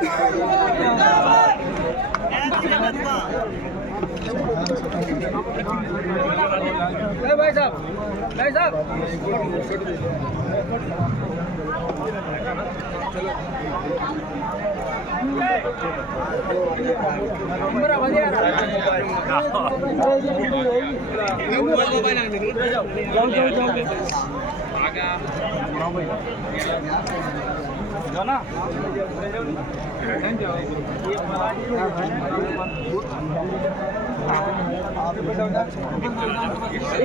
भाई साहब भाई साहब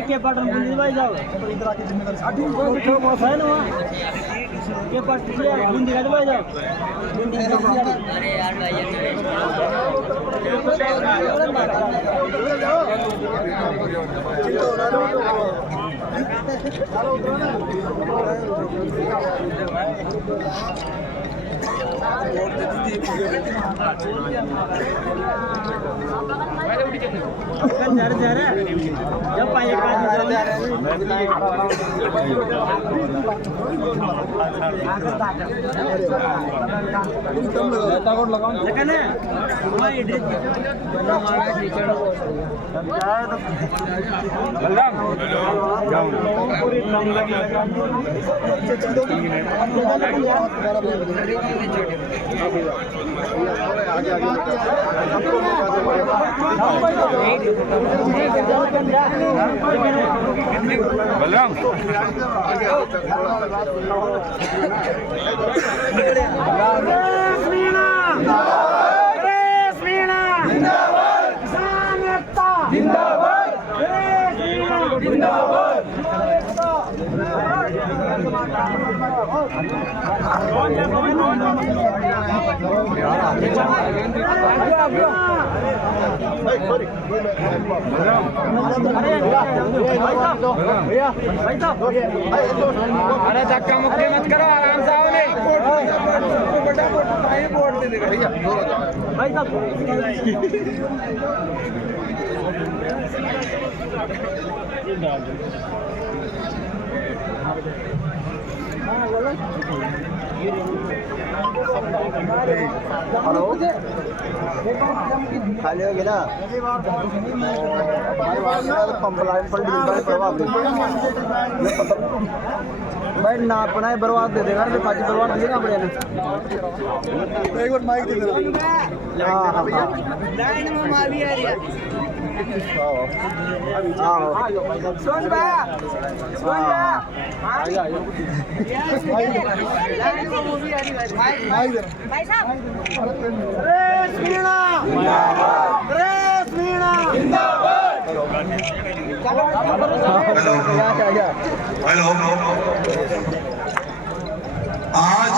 के पाटन बुंदी भाई जाओ इधर आके जिम्मेदारी है ना के पास बुंदी का भाई जाओ अरे यार भाई जब पाए बलराम अरे धक्का मुक्की मत करो, आराम से आओ। वोट दे देगा भैया भाई साहब। हेलो खाली हो गया ना पंप लाइन पर भाई ना अपना ही बर्बाद दे देगा ना, पाजी बर्बाद दे देगा अपने एक बार माइक दे देना। लाइन में माली आ रही है। सुन बा लाइन में मूवी आ रही है भाई साहब। रेस मीणा रेस मीणा जिंदाबाद। हेलो आज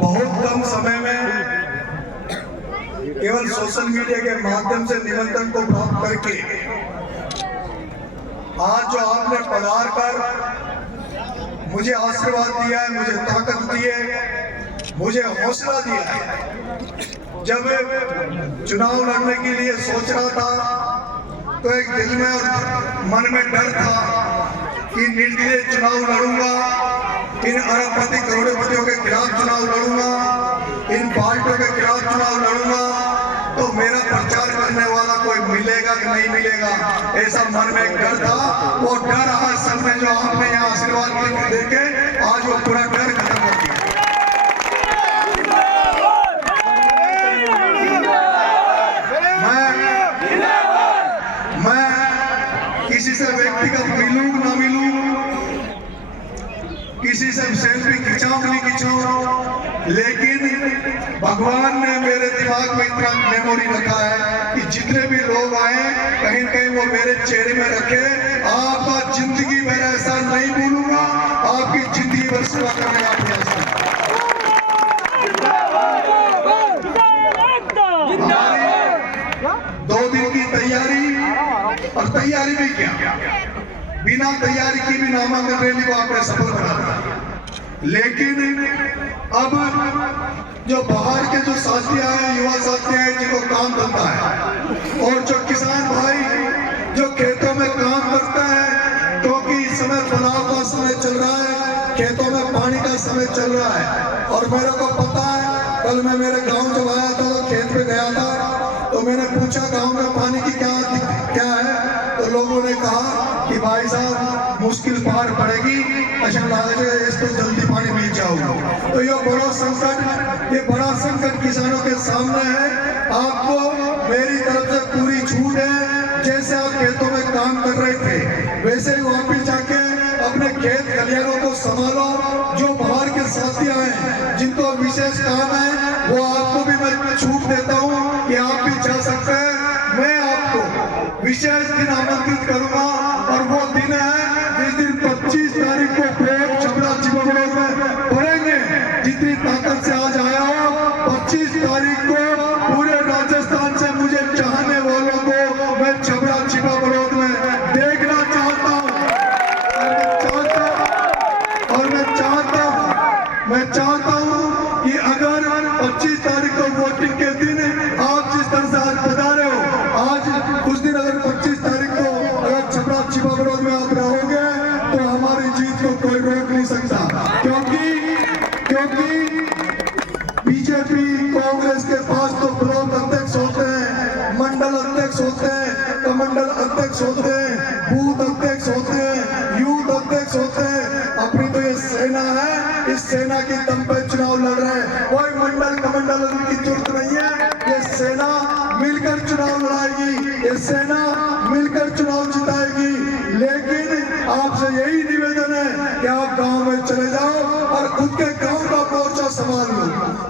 बहुत कम समय में केवल सोशल मीडिया के माध्यम से निमंत्रण को प्राप्त करके आज जो आपने पधार कर मुझे आशीर्वाद दिया है, मुझे ताकत दी है, मुझे हौसला दिया है। जब चुनाव लड़ने के लिए सोच रहा था तो एक दिल में और मन में डर था कि निर्दलीय चुनाव लड़ूंगा, इन अरबपति करोड़पतियों के खिलाफ चुनाव लड़ूंगा, इन पार्टियों के खिलाफ चुनाव लड़ूंगा, तो मेरा प्रचार करने वाला कोई मिलेगा कि नहीं मिलेगा, ऐसा मन में एक डर था। वो डर आज सब में जो आपने यहाँ आशीर्वाद देके आज वो पूरा डर खत्म हो गया। मैं किसी से व्यक्तिगत मिलूं ना मिलूं, किसी से सेल्फी खिंचाऊं नहीं खिंचाऊं, लेकिन भगवान ने मेरे दिमाग में इतना मेमोरी रखा है कि जितने भी लोग आए कहीं कहीं वो मेरे चेहरे में रखे। आपका जिंदगी भर ऐसा नहीं भूलूंगा, आपकी जिंदगी भर सेवा करने का प्रयास करूंगा। 2 दिन की तैयारी, और तैयारी भी क्या, बिना तैयारी की भी नामांकन रैली को आपने सफल बना दिया। लेकिन अब जो बाहर के जो साथी आए, युवा साथी आए जिनको काम धंधा है, और जो किसान भाई जो खेतों में काम करता है, क्योंकि इस समय तलाव का समय चल रहा है, खेतों में पानी का समय चल रहा है। और मेरे को पता है, कल मैं मेरे गांव जब आया था तो खेत पे गया था, तो मैंने पूछा गांव में पानी की क्या है, तो लोगों ने कहा कि भाई साहब मुश्किल पार पड़ेगी, अच्छा लगेगा, इसको जल्दी पानी मिल जाओ। तो ये बड़ा संकट किसानों के सामने है। आपको मेरी तरफ से पूरी छूट है। जैसे आप खेतों में काम कर रहे थे वैसे ही वापिस जाके अपने खेत खलिहानों को संभालो। जो बाहर के साथियां हैं जिनको विशेष काम है, वो आपको भी मैं छूट देता हूँ कि आप भी जा सकते हैं। मैं आपको विशेष दिन आमंत्रित करूंगा, और वो दिन है जिस दिन 25 तारीख को वोट छपरा चिपकलों में पड़ेंगे। जितनी ताकत से आज आया हो, 25 तारीख को पूरे राजस्थान से मुझे चाहने वालों को मैं छपरा चिपकलों में देखना चाहता हूँ। मैं चाहता हूँ कि अगर 25 तारीख को वोटिंग के दिन आप जिस तरह से आज बता रहे हो, आज कुछ दिन अगर 25 तारीख को अगर छपरा चिपकलों में आप रहोगे तो हमारी जीत को कोई रोक नहीं सकता। क्योंकि बीजेपी कांग्रेस के पास तो ब्लॉक अध्यक्ष होते हैं, मंडल अध्यक्ष होते हैं, कमंडल अध्यक्ष होते हैं, बूथ अध्यक्ष होते हैं, यूथ अध्यक्ष होते हैं। अपनी तो ये सेना है, इस सेना की दम पे चुनाव लड़ रहे हैं। कोई मंडल कमंडल की जरूरत नहीं है। ये सेना मिलकर चुनाव लड़ाएगी, ये सेना मिलकर चुनाव जिताएगी। लेकिन आपसे यही निवेदन है कि आप गांव में चले जाओ और खुद के गांव का मोर्चा संभाल लो।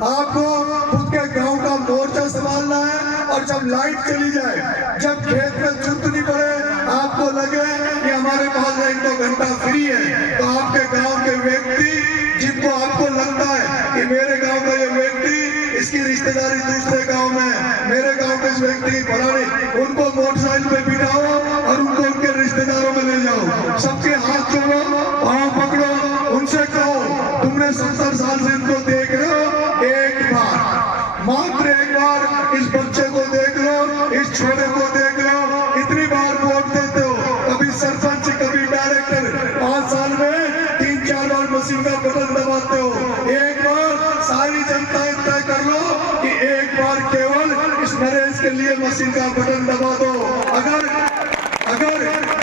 आपको खुद के गांव का मोर्चा संभालना है। और जब लाइट चली जाए, जब खेत में जरूरत नहीं पड़े, आपको लगे कि हमारे पास 1-2 घंटा फ्री है, तो आपके गांव के व्यक्ति जिनको आपको लगता है कि मेरे गांव का ये व्यक्ति, इसकी रिश्तेदारी दूसरे गांव में, मेरे गांव के इस व्यक्ति बड़ा नहीं, उनको मोटरसाइकिल पे बिठाओ और उनको उनके रिश्तेदारों में ले जाओ। सबके हाथ जोड़ो, पाँव पकड़ो, उनसे कहो तुमने 70 साल से इनको देख रहे हो, एक बार, मात्र एक बार इस बच्चे को देख लो, इस छोटे को देख लो। इतनी बार वोट देते हो, कभी सरपंच, कभी डायरेक्टर, 5 साल में 3-4 बार मशीन का बटन दबाते हो। एक बार सारी जनता तय कर लो कि एक बार केवल इस नरेश के लिए मशीन का बटन दबा दो।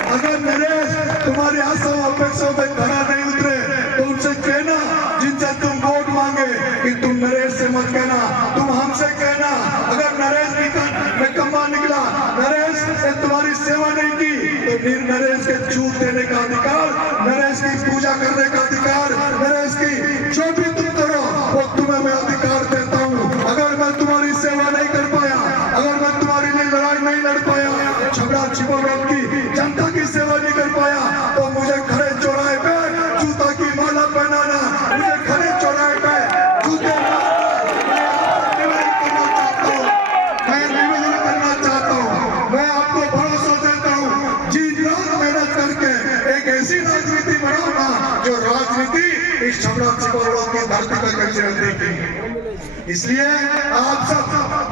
अगर नरेश तुम्हारी आशा अपेक्षाओं पे खड़ा नहीं उतरे तो उनसे कहना, जिनसे तुम वोट मांगे, कि तुम नरेश से मत कहना, तुम हमसे कहना। अगर नरेश निकम्मा निकला, नरेश ने तुम्हारी सेवा नहीं की, तो नरेश के छूट देने का अधिकार, नरेश की पूजा करने का अधिकार, नरेश की जो भी तुम करो वो तुम्हें मैं अधिकार देता हूँ। अगर मैं तुम्हारी सेवा नहीं कर पाया, अगर मैं तुम्हारे लिए लड़ाई नहीं लड़ पाया, छपरा चिपकलों की जनता की सेवा नहीं कर पाया, तो मुझे खड़े चौराहे पे जूता की माला पहनाना, मुझे खड़े चौराहे पे जूते निवेदन करना चाहता हूँ। मैं आपको भरोसा देता हूँ, जी रात मेहनत करके एक ऐसी राजनीति बनाऊंगा जो राजनीति इस छपरा चिपकलों की धरती पर कभी चलती थी। इसलिए आप सब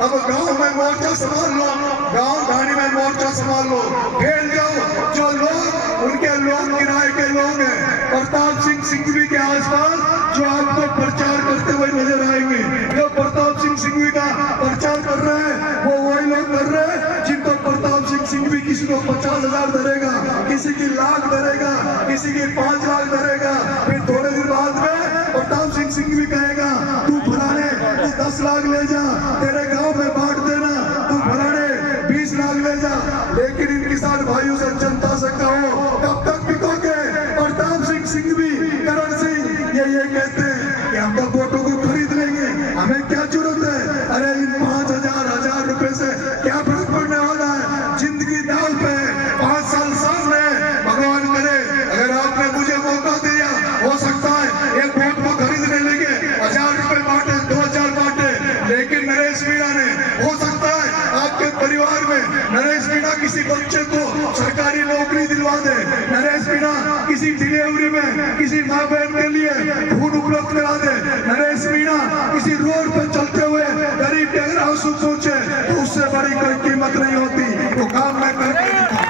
अब गांव में मोर्चा संभाल लो, गांव ढाणी में मोर्चा संभाल लो, फैल जाओ। जो लोग उनके लोग किराए के लोग हैं, प्रताप सिंह सिंघवी के आसपास जो आपको प्रचार करते हुए नजर आएंगे, जो प्रताप सिंह सिंघवी का प्रचार कर रहे हैं, वो वही लोग कर रहे हैं जिनको प्रताप सिंह सिंघवी किसी को 50,000 धरेगा, किसी की लाख धरेगा, किसी की 5 लाख धरेगा। फिर थोड़े दिन बाद में प्रताप सिंह सिंघवी कहेगा तू फलाने 10 लाख ले जा, तेरे गांव में बांट देना, तू फलाने 20 लाख ले जा। लेकिन इन किसान भाइयों से, जनता से कहो कब तक बिकोगे? प्रताप सिंह सिंघवी, करण सिंह ये कहते हैं कि हम तो वोटों को खरीद लेंगे, हमें क्या जरूरत है? अरे इन 5,000 रुपए से क्या फर्क पड़ने वाला है? जिंदगी दाव पे 5 साल सामने, भगवान करे अगर आपने मुझे मौका दिया, हो सकता है एक वोट को खरीदने लगे 1000 रुपए बांटे, 2000 बांटे। लेकिन नरेश मीणा ने, हो सकता है आपके परिवार में नरेश मीणा किसी बच्चे को सरकारी नौकरी दिलवा दे, नरेश मीणा किसी डिलीवरी में किसी माँ बहन के लिए फूड उपलब्ध करा दे, नरेश मीणा किसी रोड पर चलते हुए गरीब के अगर आंसू पहुंचे तो उससे बड़ी कोई कीमत नहीं होती। वो काम मैं करके दिखा।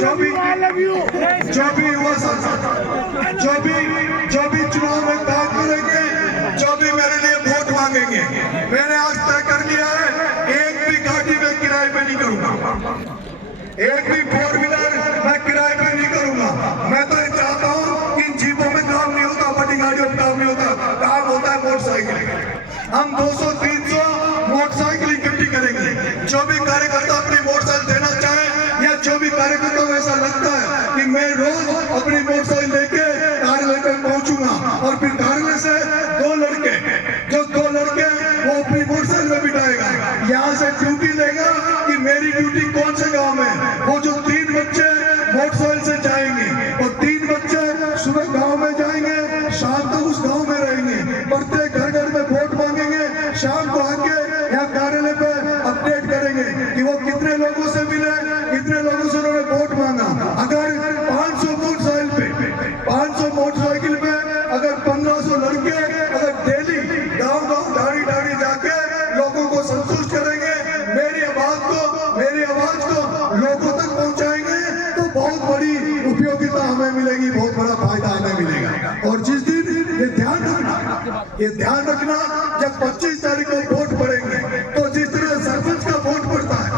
जब भी युवा सांसद जो भी चुनाव में काम करेंगे, जो भी मेरे लिए वोट मांगेंगे, मैंने आज तय कर लिया है एक भी गाड़ी में किराए पे नहीं करूंगा, एक भी 4 व्हीलर मैं किराए पे नहीं करूंगा। मैं तो ये चाहता हूँ कि इन जीपों में काम नहीं होता, बड़ी गाड़ियों में काम नहीं होता, काम होता है मोटरसाइकिल। हम 200-300 मोटरसाइकिल इकट्ठी करेंगे। जो भी कार्यकर्ता अपनी मोटरसाइकिल देना चाहे या जो भी कार्यकर्ता को ऐसा लगता है कि मैं रोज अपनी मोटरसाइकिल लेके कार्यालय पे पहुंचूंगा और फिर कार्यालय से 2 लड़के वो अपनी मोटरसाइकिल में बिठाएगा, यहाँ से ड्यूटी लेगा कि मेरी ड्यूटी कौन से गाँव में। वो जो 3 बच्चे मोटरसाइकिल से जाएंगे, वो 3 बच्चे सुबह गाँव में जाएंगे, शाम तक उस गाँव में रहेंगे, प्रत्येक घर में वोट मांगेंगे, शाम को आके यहाँ कार्यालय पे अपडेट करेंगे कि वो कितने लोगों से मिले, कितने लोगों से उन्होंने वोट मांगा। अगर 500 मोटरसाइकिल पे अगर 1500 लड़के अगर डेली गांव डाड़ी जाके लोगों को संतुष्ट करेंगे, मेरी आवाज को लोगों तक पहुंचाएंगे, तो बहुत बड़ी उपयोगिता हमें मिलेगी, बहुत बड़ा फायदा हमें मिलेगा। और जिस दिन ये ध्यान रखना जब 25 तारीख को वोट पड़ेंगे, तो जिस तरह सरपंच का वोट पड़ता है,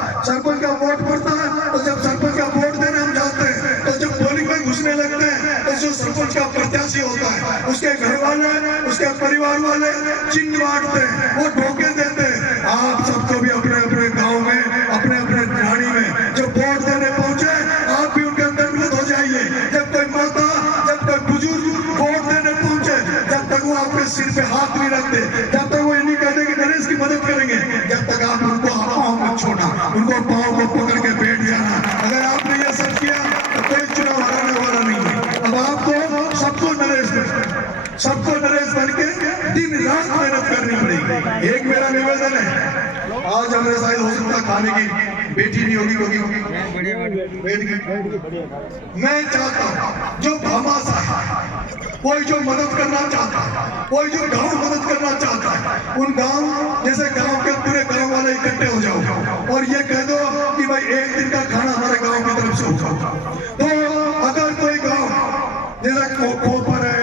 तो जब सरपंच का वोट देने हम जाते हैं, तो जब पोलिंग में घुसने लगते हैं, तो जो सरपंच का प्रत्याशी होता है, उसके घर वाले, उसके परिवार वाले चिन्ह बांटते हैं, वो धोखे देते हैं। आप सबको भी अपने अपने गाँव में, अपने अपने ढाणी में जब वोट देने पहुंचे, आप भी उनके अंदर मिलत हो जाइए। जब कोई माता, जब कोई बुजुर्ग वोट देने पहुंचे, जब तक वो आपके सिर पे हाथ नहीं रखते, जब तक वो ये नहीं कहते कि नरेश की मदद करेंगे, जब तक आप उनको पाँव मत छोड़ना, उनको पाँव को पकड़ के बैठ जाना। अगर आपने ये सब किया तो कोई चुनाव हराने वाला नहीं है। अब आपको सबको नरेश बन के दिन रात मेहनत करनी पड़ेगी। एक मेरा निवेदन है, आज हमें शायद हो सकता खाने की बेटी नहीं होगी, मैं चाहता हूँ जो भामाशाह है, कोई जो मदद करना चाहता है, कोई जो गांव मदद करना चाहता है, उन गांव जैसे गांव के पूरे गांव वाले इकट्ठे हो जाओ और ये कह दो कि भाई एक दिन का खाना हमारे गांव की तरफ से होगा। तो अगर कोई गांव जैसे कोपर है,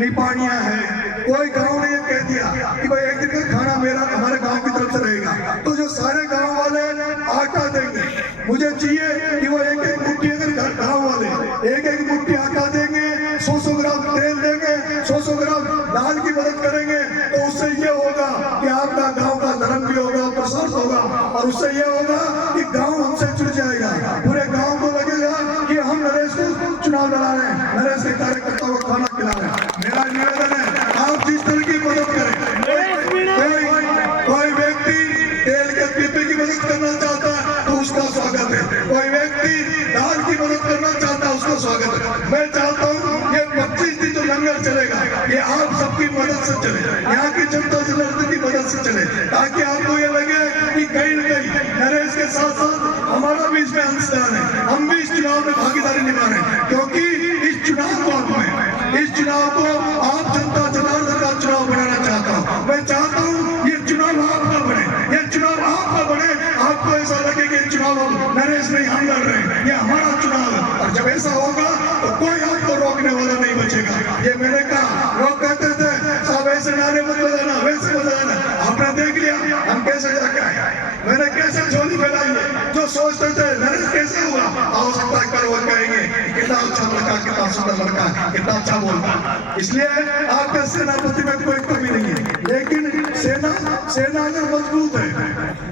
निपानिया है, कोई गांव ने ये कह दिया कि भाई एक दिन का खाना हमारे गांव की तरफ से रहेगा, तो जो सारे गांव वाले आटा देंगे, मुझे चाहिए कि वो एक मुट्ठी, अगर गांव वाले एक मुट्ठी आटा देंगे, 100 ग्राम तेल देंगे, 100 ग्राम दाल की मदद करेंगे, तो उससे ये होगा कि आपका गांव का धर्म भी होगा, प्रसार होगा, और उससे ये होगा कि गांव हमसे जुड़ जाएगा। पूरे गांव को लगेगा कि हम नरेश को चुनाव लड़ा रहे हैं, नरेश के कार्यकर्ताओं को खाना खिला रहे हैं। मेरा निवेदन है, आप जिस तरह की मदद करें, कोई व्यक्ति तेल के पीपे की मदद करना चाहता है तो उसका स्वागत है, कोई व्यक्ति दाल की मदद करना चाहता है उसका स्वागत है। मैं चाहता हूँ ये 25 दिन जो लंगर चलेगा, ये आप सबकी मदद से चले, यहाँ की जनता जनार्दन की मदद से चले, ताकि आपको ये लगे कि कहीं न कहीं नरेश के साथ साथ हमारा भी इसमें अंशदान है, हम भी इस चुनाव में भागीदारी निभा रहे हैं। क्योंकि इस चुनाव को आप जनता जनार्दन का चुनाव बनाना चाहता हूँ। मैं चाहता हूँ ये चुनाव आपका बने, आपको ऐसा लगे कि चुनाव नरेश नहीं हम लड़ रहे हैं, ये हमारा चुनाव है। और जब ऐसा होगा तो कोई आपको रोकने वाला नहीं बचेगा। ये मैंने कहा, लोग कहते थे साहब ऐसे नारे मत बजाना, वैसे बजाना, आपने देख लिया हम कैसे जाके आए, मैंने कैसे झोली फैलाई है। जो सोचते थे नरेश कैसे हुआ, हो सकता है कल वो कहेंगे कितना अच्छा लड़का, कितना सुंदर लड़का, कितना अच्छा बोलता। इसलिए आपके सेनापति में कोई कमी नहीं है, लेकिन सेना अगर मजबूत है,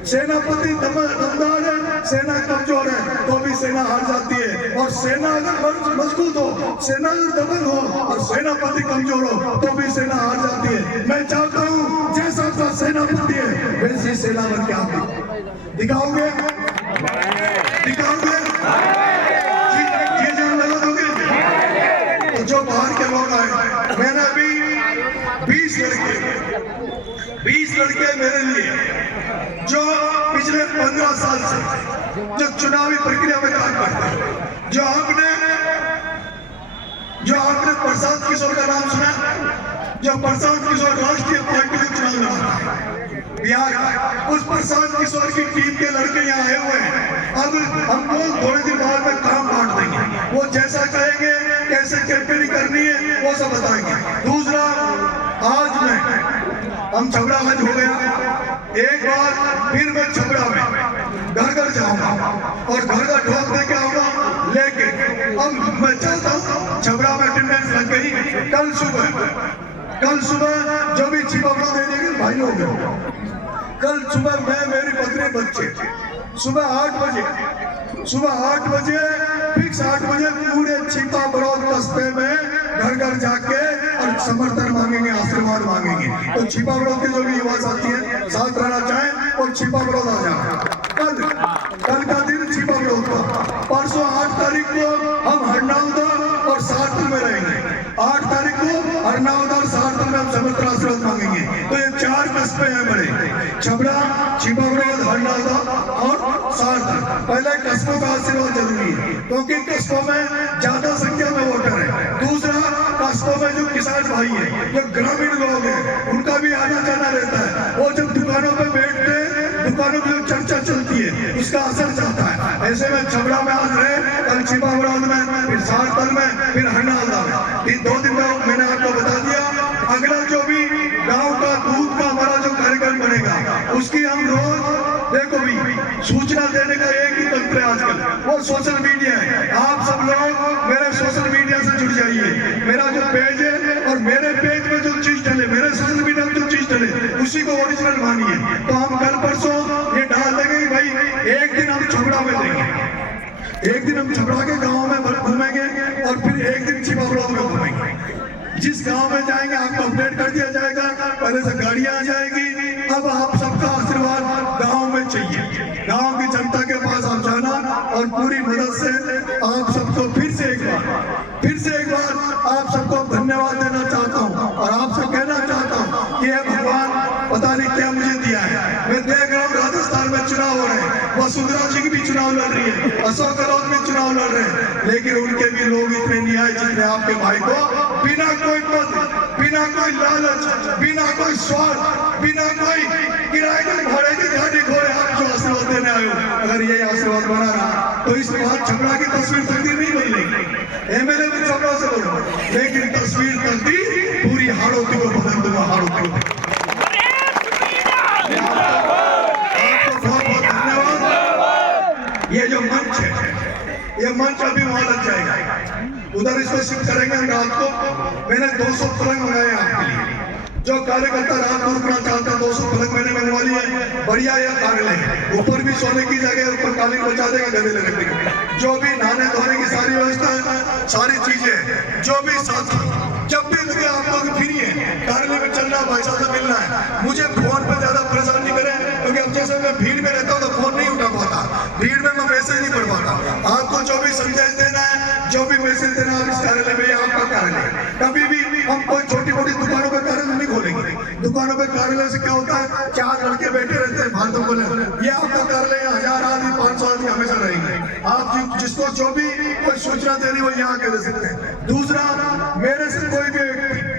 सेनापति दमदार है, सेना कमजोर है, तो भी सेना हार जाती है। और सेना अगर मजबूत हो, सेना अगर दबंग हो और सेनापति कमजोर हो, तो भी सेना हार जाती है। मैं चाहता हूँ जैसा आपका सेनापति है वैसी सेना बन के आप दिखाओगे तो जो बाहर के लोग आए, मैंने अभी 20 लड़के मेरे लिए जो पिछले 15 साल से जो चुनावी प्रक्रिया में काम करते हैं, जो आपने प्रशांत किशोर का नाम सुना, जो प्रशांत किशोर राष्ट्रीय पार्टी में चुनाव लड़ा बिहार का, उस प्रशांत किशोर की टीम के लड़के यहाँ आए हुए हैं अब हम लोग थोड़े दिन बाद में काम बांट देंगे, वो जैसा कहेंगे कैसे कैंपेनिंग करनी है वो सब बताएंगे। दूसरा, आज मैं हम छबड़ा में हो गया, एक बार फिर मैं छबड़ा में घर घर जाऊंगा और घर घर ढोक दे के आऊंगा। लेकिन अब मैं चाहता हूँ, छबड़ा में अटेंडेंस लग गई, कल सुबह जो भी छिपा दे देंगे भाई लोग, कल सुबह मैं, मेरी पत्नी, बच्चे सुबह 8 बजे फिक्स 8 बजे पूरे छिपा बड़ौद कस्बे में घर घर जाके और समर्थन मांगेंगे, आशीर्वाद मांगेंगे। तो छिपा बड़ौद के जो भी युवा साथी है साथ रहना चाहें और छिपा बड़ौद आ जाना। कल का दिन छिपा बड़ौद का, परसों 8 तारीख को हम हरनाउदा और सार्थल में रहेंगे। 8 तारीख को हरनाउदा और सार्थल में हम समर्थन आशीर्वाद मांगेंगे। तो ये 4 कस्बे हैं बड़े, छबड़ा, छिपा बड़ौद, हरनाउदा और सार्थल। पहले कस्बों का आशीर्वाद जरूरी है क्योंकि कस्बों में ज्यादा संख्या में वोटर है। दूसरा, कस्बों में जो किसान भाई है, जो ग्रामीण लोग हैं, उनका भी आना जाना रहता है। वो जब दुकानों पे बैठते हैं, दुकानों में जो चर्चा चलती है उसका असर जाता है। ऐसे में छबड़ा में आज रहे, कल छिपा बड़ौद में, फिर सार्थल में, फिर हरनाउदा में। इन 2 दिन में मैंने आपको बता दिया। अगला जो भी गाँव का दूध का हमारा जो कार्यक्रम बनेगा उसकी हम रोज देखो भी सूचना देने का एक ही तंत्र है आजकल, वो सोशल मीडिया है। आप सब लोग मेरे सोशल मीडिया से जुड़ जाइए। मेरा जो पेज है और मेरे पेज में जो चीज डले, मेरे सोशल मीडिया में जो चीज डले, उसी को ओरिजिनल मानिए। तो हम कल परसों ये डाल देंगे भाई, एक दिन हम छबड़ा में देंगे, एक दिन हम छबड़ा के गाँव में घूमेंगे और फिर एक दिन छिपा बड़ौद में घूमेंगे। जिस गांव में जाएंगे आपको अपडेट कर दिया जाएगा, पहले से गाड़ियां आ जाएगी। अब आप सबका आशीर्वाद गांव में चाहिए, गांव की जनता के पास आप जाना और पूरी मदद से आप सबको फिर से एक बार आप सबको धन्यवाद देना चाहता हूं और आपसे कहना चाहता हूं कि भगवान पता नहीं क्या मुझे दिया है। मैं देख रहा हूँ राजस्थान में चुनाव हो रहे हैं, वसुंधरा जी की भी चुनाव लड़ रही है, अशोक गहलोत भी चुनाव लड़ रहे हैं, लेकिन उनके भी लोग इतने नहीं आए जितने आपके भाई को बिना कोई पद, बिना कोई लालच, बिना कोई स्वार्थ, बिना कोई किराए के भाड़े की गाड़ी घोड़े आप जो आशीर्वाद देने आए हो, अगर ये आशीर्वाद बना रहा तो इस बार छबड़ा की तस्वीर तकदीर नहीं बदलेगी। एमएलए भी छबड़ा से बोलो, लेकिन तस्वीर तकदीर पूरी हाड़ोती को बदल दूंगा, हाड़ोती को। ये जो मंच है, ये मंच अभी वहां लग जाएगा, उधर इसको शिफ्ट करेंगे हम रात को। मैंने 200 पलंग मंगाए आपके लिए, जो कार्यकर्ता रात को रुकना चाहता है 200 पलंग मैंने मंगवा लिए हैं। बढ़िया या कागले, ऊपर भी सोने की जगह, ऊपर कालीन बचा देगा, गले लगेगा। जो भी नहाने धोने की सारी व्यवस्था है, सारी चीजें जो भी साथ, जब भी लगे आप लोग फ्री है, कार्यालय में चलना, भाई साहब से मिलना है। मुझे फोन पे ज्यादा परेशान नहीं करें क्योंकि अब जैसे मैं भीड़ में रहता हूँ तो फोन नहीं उठा पाता, भीड़ में मैं मैसेज नहीं पढ़ पाता। आपको जो भी संदेश देना है, जो भी मैसेज देना है, इस कार्यालय में, आपका कार्यालय। कभी भी हम कोई छोटी मोटी दुकानों पर कार्यालय नहीं खोलेंगे। दुकानों पर कार्यालय से क्या होता है, 4 लड़के बैठे रहते हैं फालतू बोले। ये आपका कार्यालय 1000 आदमी 500 आदमी हमेशा रहेंगे। आप जिसको जो भी कोई सूचना देनी वो यहाँ के दे सकते हैं। दूसरा, मेरे से कोई भी व्यक्ति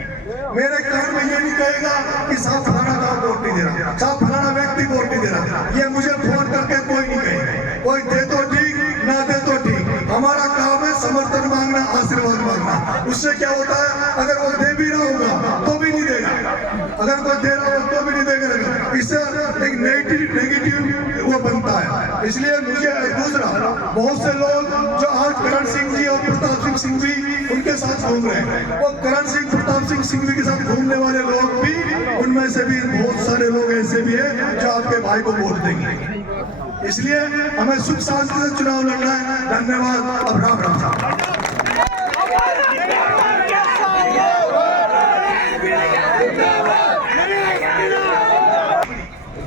मेरे कान में ये नहीं कहेगा कि साहब फलाना काम वोट नहीं दे रहा, साहब फलाना व्यक्ति वोट नहीं दे रहा। ये मुझे फोन करके कोई नहीं कहेगा, कोई दे तो ठीक, ना दे तो ठीक। हमारा काम है समर्थन मांगना, आशीर्वाद मांगना। उससे क्या होता है, अगर वो दे भी रहा होगा तो भी नहीं देगा, अगर कोई दे रहा होगा तो भी नहीं देगा। इससे एक नेगेटिव वो बनता है। इसलिए मुझे दूसरा, बहुत से लोग जो आज करण सिंह जी और प्रताप सिंह भी उनके साथ घूम रहे हैं, वो करण सिंह, प्रताप सिंह के साथ घूमने वाले लोग भी, उनमें से भी बहुत सारे लोग ऐसे भी हैं जो आपके भाई को वोट देंगे। इसलिए हमें सुख शांति से चुनाव लड़ना है। धन्यवाद। अब राम राम।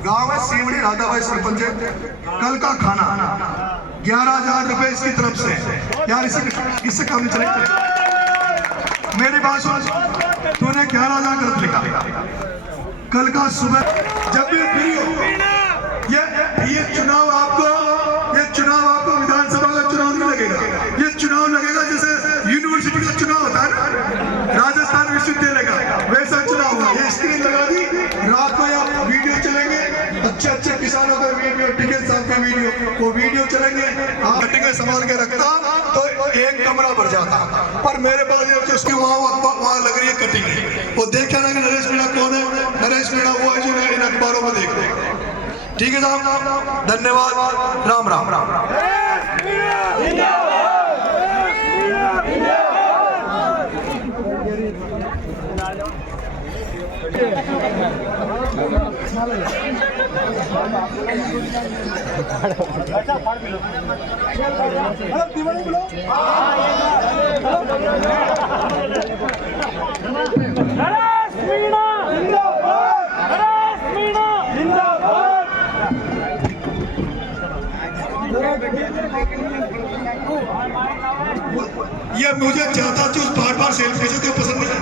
गांव में सीवड़ी राधा भाई सरपंच, कल का खाना 11,000 रुपए इसकी तरफ से। यार इससे कम चले, मेरी बात सुन, तूने 11,000 गलत लिखा। कल का सुबह जब भी फ्री हो, ये चुनाव आपको विधानसभा का चुनाव नहीं लगेगा, ये चुनाव लगेगा जैसे यूनिवर्सिटी का चुनाव होता है ना, राजस्थान विश्वविद्यालय का, वैसा चुनाव होगा। ये स्क्रीन लगा दी, रात को आप वीडियो चलेंगे, अच्छे अच्छे किसानों का वीडियो, टिकट साहब का वीडियो, वो वीडियो चलेंगे। हाँ कटिंग संभाल के रखता तो एक कमरा भर जाता, पर मेरे पास उसकी वहाँ लग रही है कटिंग। वो देखा ना कि नरेश मीणा कौन है, नरेश मीणा वो है जो इन अखबारों में देख रहे हैं। ठीक है साहब, धन्यवाद, राम राम राम। ये मुझे ज्यादा चूज बार सेल्फी से तो पसंद नहीं।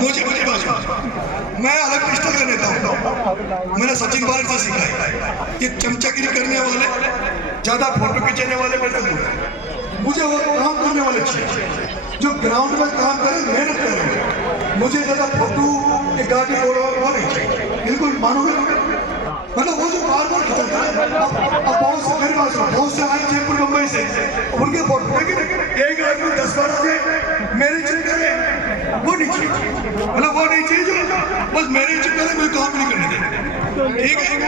मुझे मैं अलग पिस्टल का नेता हूँ। मैंने सचिन पायलट से सीखा है। ये चमचागिरी करने वाले, ज्यादा फोटो खींचने वाले मेरे से दूर है। मुझे वो काम करने वाले चाहिए जो ग्राउंड में काम करे, मेहनत करे। मुझे ज्यादा फोटो एक गाड़ी बोलो वो नहीं चाहिए, बिल्कुल मानोगे। मतलब वो जो बार खिंचाता है, अब बहुत से मेरे पास बहुत से आए जयपुर मुंबई से, उनके फोटो लेकिन एक आदमी 10-12 से मेरे चक्कर है वो नहीं चाहिए। मतलब वो नहीं चाहिए जो बस मेरे चक्कर है, मैं काम नहीं करने दें। ठीक है।